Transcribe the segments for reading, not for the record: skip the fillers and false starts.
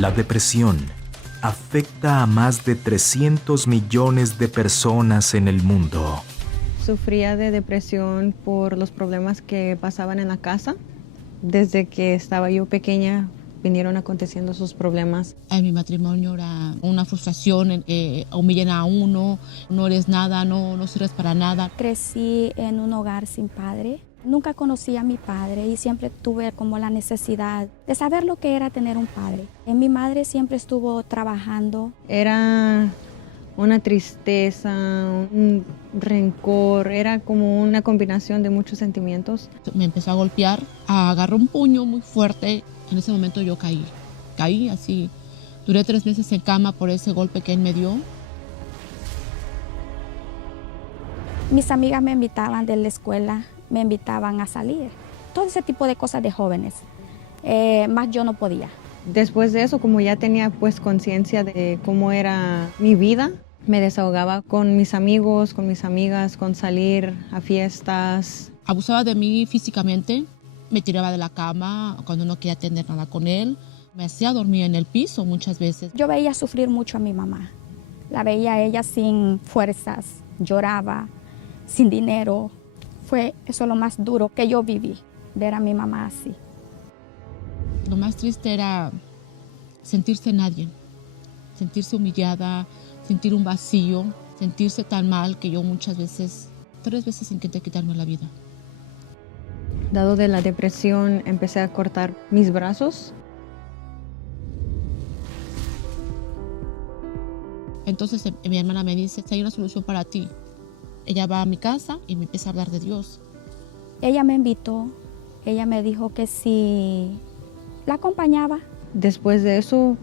La depresión afecta a más de 300 millones de personas en el mundo. Sufría de depresión por los problemas que pasaban en la casa. Desde que estaba yo pequeña vinieron aconteciendo sus problemas. En mi matrimonio era una frustración, humillan a uno, no eres nada, no sirves para nada. Crecí en un hogar sin padre. Nunca conocí a mi padre y siempre tuve como la necesidad de saber lo que era tener un padre. Mi madre siempre estuvo trabajando. Era una tristeza, un rencor, era como una combinación de muchos sentimientos. Me empezó a golpear, agarró un puño muy fuerte. En ese momento yo caí así. Duré 3 meses en cama por ese golpe que él me dio. Mis amigas me invitaban de la escuela, me invitaban a salir. Todo ese tipo de cosas de jóvenes, más yo no podía. Después de eso, como ya tenía pues conciencia de cómo era mi vida, me desahogaba con mis amigos, con mis amigas, con salir a fiestas. Abusaba de mí físicamente, me tiraba de la cama cuando no quería tener nada con él. Me hacía dormir en el piso muchas veces. Yo veía sufrir mucho a mi mamá. La veía a ella sin fuerzas, lloraba, sin dinero. Fue eso lo más duro que yo viví, ver a mi mamá así. Lo más triste era sentirse nadie, sentirse humillada, sentir un vacío, sentirse tan mal que yo muchas veces, 3 veces intenté quitarme la vida. Dado de la depresión, empecé a cortar mis brazos. Entonces mi hermana me dice, hay una solución para ti. Ella va a mi casa y me empieza a hablar de Dios. Ella me invitó, ella me dijo que si la acompañaba. Después de eso,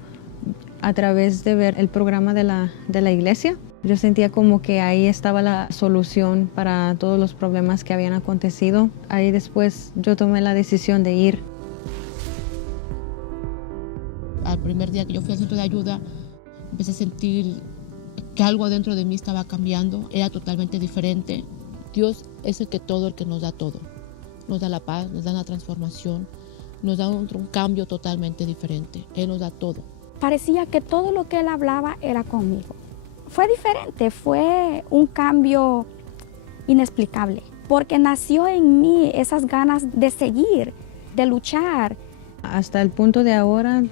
a través de ver el programa de la iglesia, yo sentía como que ahí estaba la solución para todos los problemas que habían acontecido. Ahí después yo tomé la decisión de ir. Al primer día que yo fui al centro de ayuda, empecé a sentir que algo dentro de mí estaba cambiando, era totalmente diferente. Dios es el que nos da todo. Nos da la paz, nos da la transformación, nos da un cambio totalmente diferente. Él nos da todo. Parecía que todo lo que él hablaba era conmigo. Fue diferente, fue un cambio inexplicable, porque nació en mí esas ganas de seguir, de luchar. Hasta el punto de ahora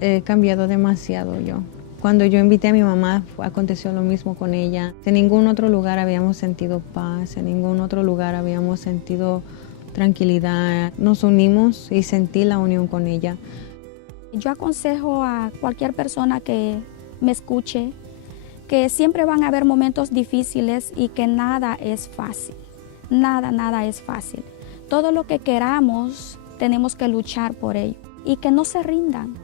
he cambiado demasiado yo. Cuando yo invité a mi mamá, aconteció lo mismo con ella. En ningún otro lugar habíamos sentido paz, en ningún otro lugar habíamos sentido tranquilidad. Nos unimos y sentí la unión con ella. Yo aconsejo a cualquier persona que me escuche que siempre van a haber momentos difíciles y que nada es fácil. Nada es fácil. Todo lo que queramos tenemos que luchar por ello y que no se rindan.